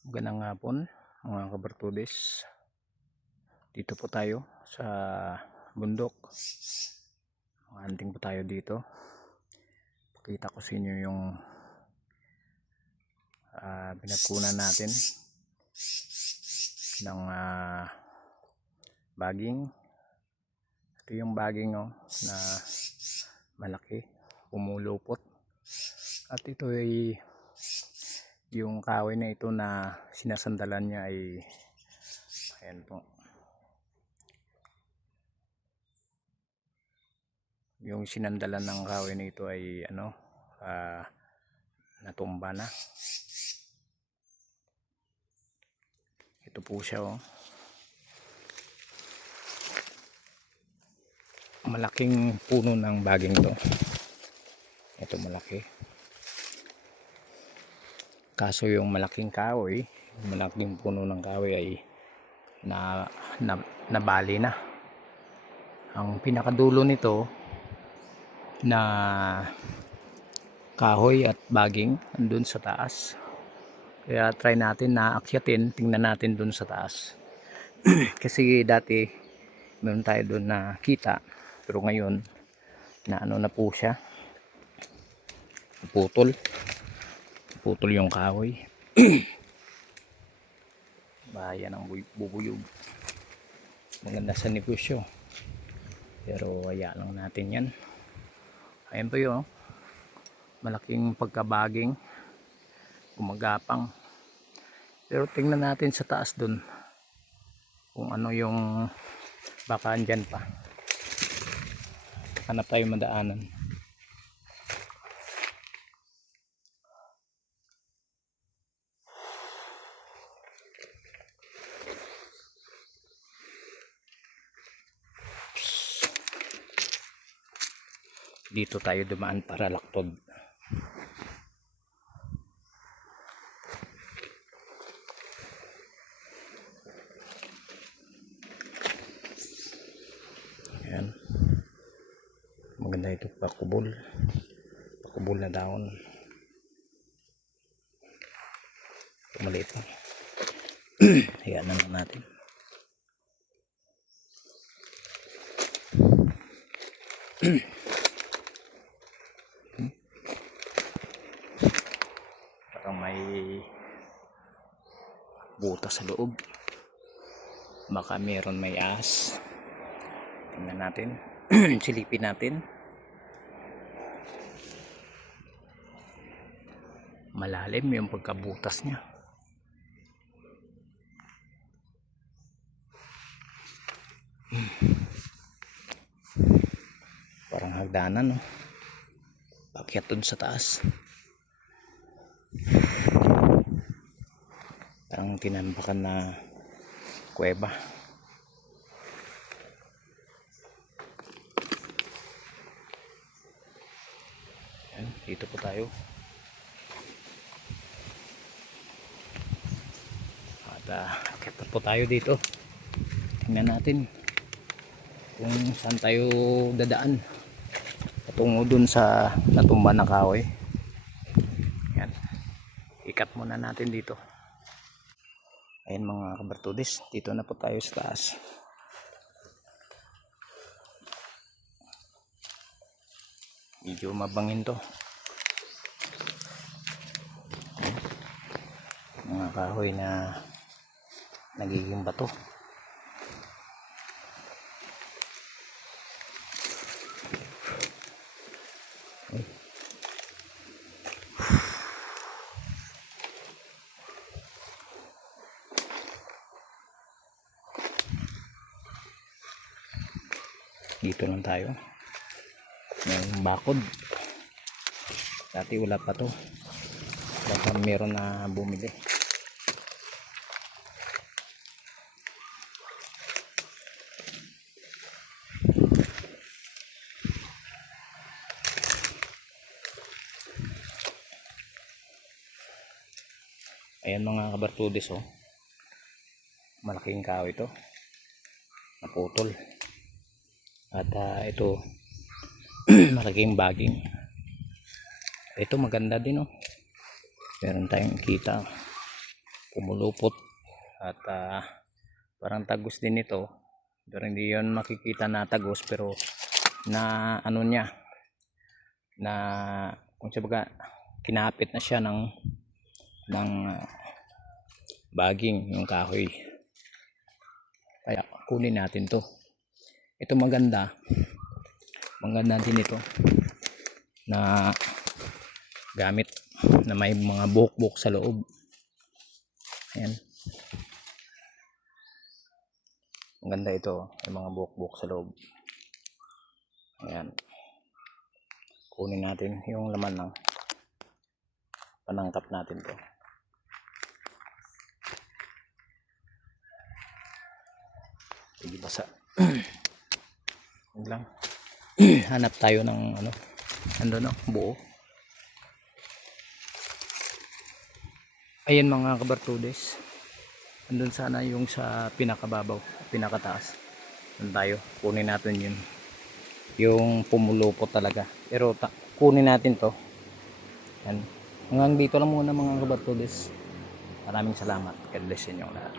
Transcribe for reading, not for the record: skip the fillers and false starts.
Magandang hapon mga kabartudes. Dito po tayo sa bundok. Hunting po tayo dito. Pakita ko sa inyo yung pinagkunan natin ng baging. Ito yung baging na malaki, pumulupot. At ito ay yung kahoy na ito na sinasandalan niya ay ayan po. Yung sinandalan ng kahoy na ito ay natumba na. Ito po siya malaking puno ng baging to. Ito malaki. Kaso yung malaking kahoy, malaking puno ng kahoy ay nabali na. Ang pinakadulo nito na kahoy at baging andun sa taas. Kaya try natin na akyatin, tingnan natin dun sa taas. Kasi dati meron tayo dun na kita, pero ngayon na na po siya, putol yung kahoy. Bahaya ng bubuyog. Maganda sa negosyo, pero haya lang natin yan. Ayan po yun, malaking pagkabaging, gumagapang. Pero tingnan natin sa taas dun kung ano yung baka andyan pa. Hanap tayo madaanan. Dito tayo dumaan para laktod. Ayan. Maganda ito, pakubol na daon. Maliit pa. Ayan na natin. Parang may butas sa loob, baka meron may ahas. Tingnan natin. Silipin natin. Malalim yung pagkabutas niya. Parang hagdanan, no? Pakyat dun sa taas. Parang tinambakan na kuweba. Ayan, dito po tayo. At akyat po tayo dito. Tingnan natin kung saan tayo dadaan patungo dun sa natumba na kahoy. Yan, ikat muna natin dito. Ayan mga kabartudis, dito na po tayo sa taas. Medyo mabangin to. Mga kahoy na nagiging bato. Dito lang tayo. May bakod. Dati wala pa to. Baka meron na bumili. Ayan mga kabartudis, malaking kahoy ito, naputol. At ito malaking baging. Ito maganda din, meron tayong kita, pumulupot at parang tagos din ito, pero hindi yon makikita na tagos, pero na ano niya, na kung sabaga kinapit na siya ng baging yung kahoy. Kaya kunin natin to. Ito maganda din ito na gamit na may mga buhok-buhok sa loob. Ayan, maganda ito, may mga buhok-buhok sa loob. Ayan, kunin natin yung laman ng panangkap natin to. Hindi basa. Lang hanap tayo ng ano, no, buo. Ayan mga kabartudes, andun sana yung sa pinakababaw, pinakataas. Doon tayo, kunin natin yun, yung pumulupot talaga, pero kunin natin to. Yan. Hanggang dito lang muna mga kabartudes. Maraming salamat. God bless inyong lahat.